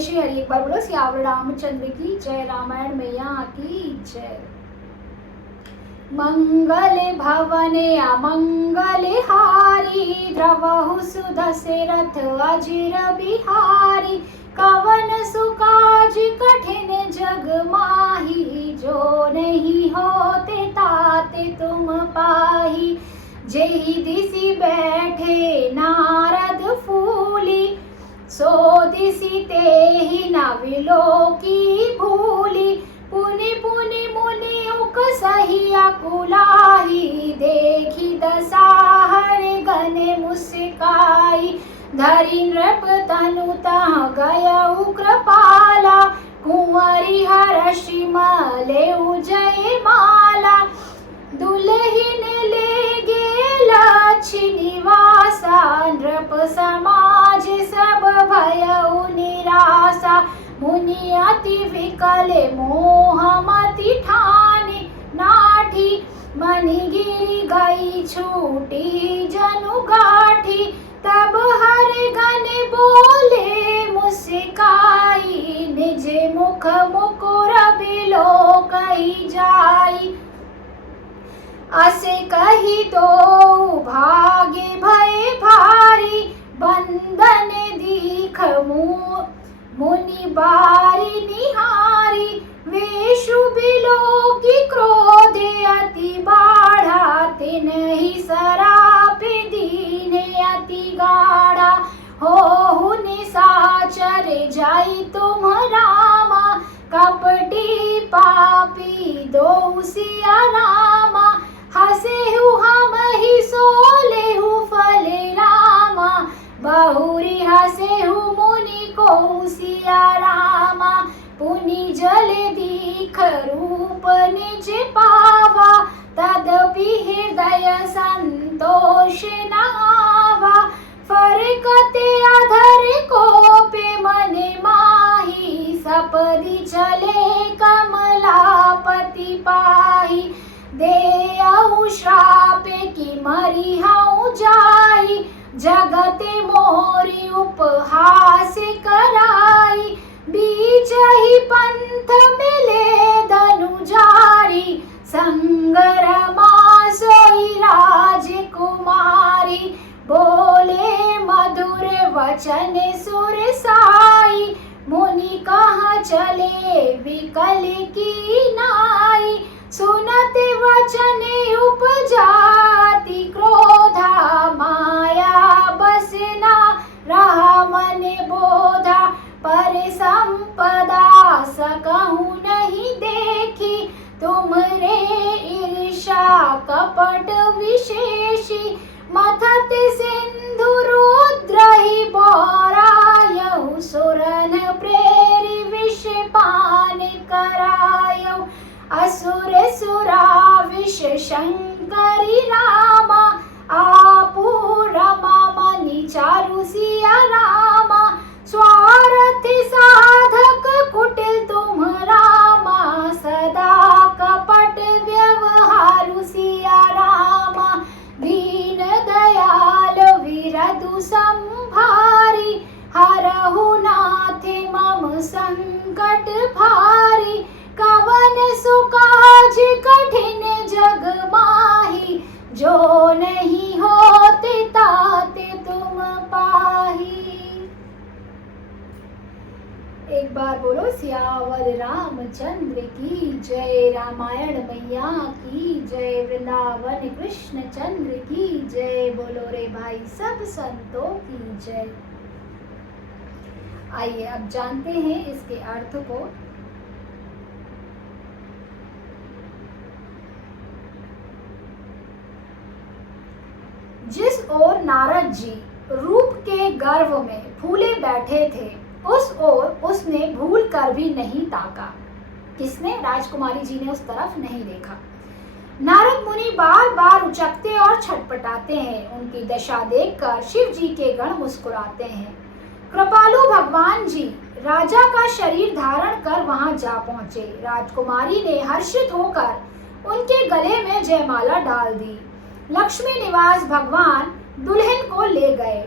श्री हरि। एक बार बोलो सियावर रामचंद्र की जय, रामायण मैया की जय। मंगल भवने अमंगल हारी, द्रवहु सुदशरथ अजिर बिहारी। कवन सुकाज कठिन जग माही, जो नहीं होते ताते तुम पाही। जेहि दिसि बैठे नारद फूली, सो दिसि तेहि न विलोकी भूली। पुनि पुनि मुनि उकसहि अकुलाही, देखि दसाहर गण मुस्काई। धरि नृप तनु तह गयउ कृपाला, कुंवरि हरषि मलेउ जयमाला। दुलहिन ले गेला निवासा, नृप समाज सब भयउ निरासा। मुनि अति विकल मोह मति ठानी, नाठी मनि गिरि गई छूटी जनु गाठी। तब हरि गण बोले मुस्काई, निज मुख मुकुर बिलोकहि जाई। असे कहि दो भाग्य भय भारी, बंदन दीख मुनि बारी निहारी। वेशु बिलोकी क्रोध अति बाढ़ा, तिन्हि सराप दीने अति गाढ़ा। होहु निशाचर जाई तुम रामा, कपटी पापी दो सिया रामा। हसेहु हमहि सोलेहु फल रामा, बहुरी हसेहु मुनि को सिया रामा। पुनि जल दीख रूप निज पावा, तदपि हृदय संतोष न आवा। फरकते अधर कोपे मन माही, सपदि चले कमलापति पाही। देअउ श्राप कि मरिहउ जाई, जगते मोरी उपहास कराई। बीचहि पंथ मिले धनुजारी, संगरमा सोई राजकुमारी। बोले मधुर वचन सुरसाई, मुनि कहाँ चले विकल की नाई। सुनत वचन उपजाति क्रोधा, माया बसना रहा मन बोधा। पर संपदा सकहु नहीं देखी, तुमरे ईर्षा कपट विशेषी। मथत सिंधु रुद्रहि बौरायहु, सुरन प्रेरि विष पान करायहु। असुर सुरा विष शंकरी रामा, आपू रमा मनि चारु सिया रामा। स्वार्थ साधक कुटिल तुम रामा, सदा कपट व्यवहारु सिया रामा। दीन दयाल विरधु संभारी, हरहु नाथ मम संकट भारी। कवन सुकाज कठिन जग माही, जो नहीं होते ताते तुम पाही। एक बार बोलो सियावर रामचंद्र की जय, रामायण मैया की जय, वृंदावन कृष्ण चंद्र की जय। बोलो रे भाई सब संतों की जय। आइए अब जानते हैं इसके अर्थ को। जिस ओर नारद जी रूप के गर्व में फूले बैठे थे, उस ओर उसने भूल कर भी नहीं ताका। किसने? राजकुमारी जी ने उस तरफ नहीं देखा। नारद मुनि बार बार उचकते और छटपटाते हैं। उनकी दशा देखकर शिव जी के गण मुस्कुराते हैं। कृपालु भगवान जी राजा का शरीर धारण कर वहां जा पहुंचे। राजकुमारी ने हर्षित होकर उनके गले में जयमाला डाल दी। लक्ष्मी निवास भगवान दुल्हन को ले गए।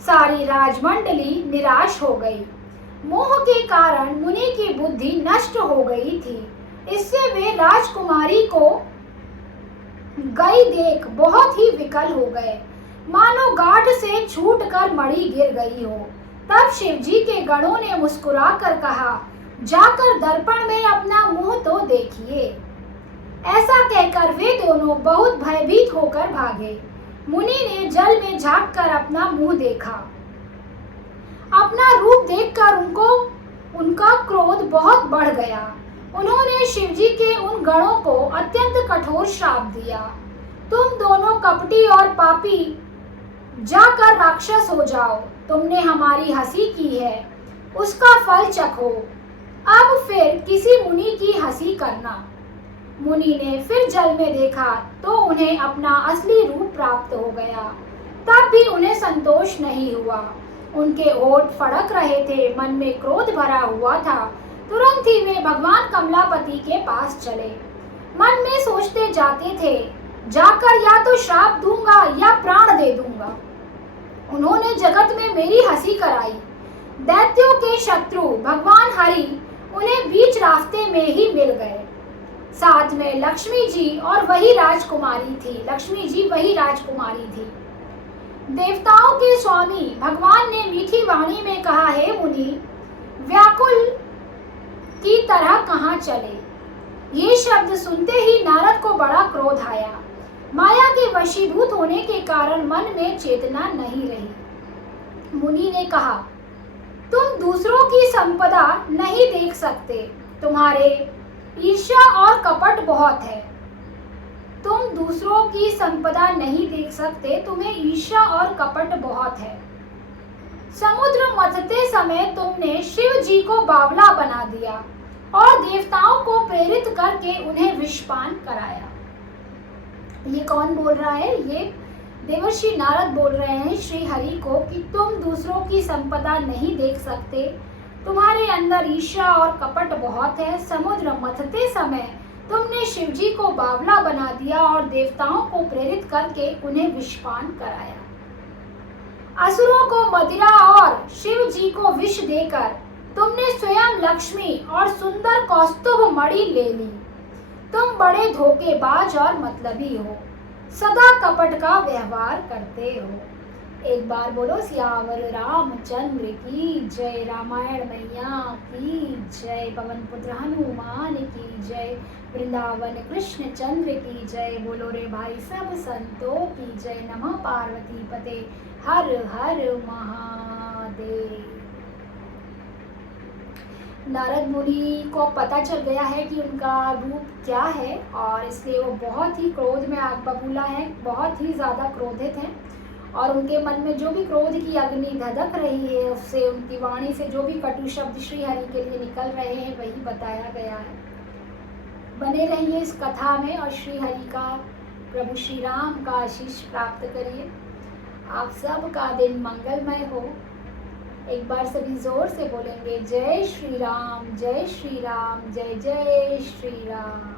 सारी राजमंडली निराश हो गई। मोह के कारण मुनि की बुद्धि नष्ट हो गई थी। इससे वे राजकुमारी को गई देख बहुत ही विकल हो गए, मानो गाढ़ से छूटकर मणि गिर गई हो। तब शिवजी के गणों ने मुस्कुराकर कहा, जाकर दर्पण में अपना मुंह तो देखिए। ऐसा कहकर वे दोनों बहुत भयभीत होकर भागे। मुनि ने जल में झांककर अपना मुंह देखा। अपना रूप देखकर उनका क्रोध बहुत बढ़ गया। उन्होंने शिवजी के उन गणों को अत्यंत कठोर श्राप दिया, तुम दोनों कपटी और पापी, जाकर राक्षस हो जाओ। तुमने हमारी हंसी की है, उसका फल चखो। अब फिर किसी मुनि की हंसी करना। मुनि ने फिर जल में देखा तो उन्हें अपना असली रूप प्राप्त हो गया। तब भी उन्हें संतोष नहीं हुआ। उनके होठ फड़क रहे थे, मन में क्रोध भरा हुआ था। तुरंत ही वे भगवान कमलापति के पास चले। मन में सोचते जाते थे, जाकर या तो श्राप दूंगा या प्राण दे दूंगा। उन्होंने जगत में मेरी हंसी कराई। दैत्यों के शत्रु भगवान हरि उन्हें बीच रास्ते में ही मिल गए। साथ में लक्ष्मी जी और वही राजकुमारी थी। लक्ष्मी जी वही राजकुमारी थी। देवताओं के स्वामी भगवान ने मीठी वाणी में कहा, हे मुनि, व्याकुल की तरह कहाँ चले। ये शब्द सुनते ही नारद को बड़ा क्रोध आया। माया के वशीभूत होने के कारण मन में चेतना नहीं रही। मुनि ने कहा, तुम दूसरों की संपदा नहीं देख सकते, तुम्हारे ईर्ष्या और कपट बहुत है। तुम दूसरों की संपदा नहीं देख सकते, तुम्हें ईर्ष्या और कपट बहुत है। समुद्र मथते समय तुमने शिव जी को बावला बना दिया और देवताओं को प्रेरित करके उन्हें विषपान कराया। ये कौन बोल रहा है? ये देवर्षि नारद बोल रहे हैं श्री हरि को कि तुम दूसरों की संपदा नहीं देख सकते, तुम्हारे अंदर ईर्ष्या और कपट बहुत है। समुद्र मथते समय तुमने शिवजी को बावला बना दिया और देवताओं को प्रेरित करके उन्हें विषपान कराया। असुरों को मदिरा और शिव जी को विष देकर तुमने स्वयं लक्ष्मी और सुंदर कौस्तुभ मणि ले ली। तुम बड़े धोखेबाज और मतलबी हो, सदा कपट का व्यवहार करते हो। एक बार बोलो सियावर रामचंद्र की जय, रामायण मैया की जय, पवन पुत्र हनुमान की जय, वृंदावन कृष्ण चंद्र की जय। बोलो रे भाई सब संतों की जय। नमः पार्वती पते हर हर महादेव। नारद मुनि को पता चल गया है कि उनका रूप क्या है और इसलिए वो बहुत ही क्रोध में आग बबूला है, बहुत ही ज़्यादा क्रोधित हैं और उनके मन में जो भी क्रोध की अग्नि धधक रही है, उससे उनकी वाणी से जो भी कटु शब्द श्री हरि के लिए निकल रहे हैं वही बताया गया है। बने रहिए इस कथा में और श्री हरि का, प्रभु श्री राम का आशीष प्राप्त करिए। आप सब का दिन मंगलमय हो। एक बार सभी जोर से बोलेंगे, जय श्री राम, जय श्री राम, जय जय श्री राम।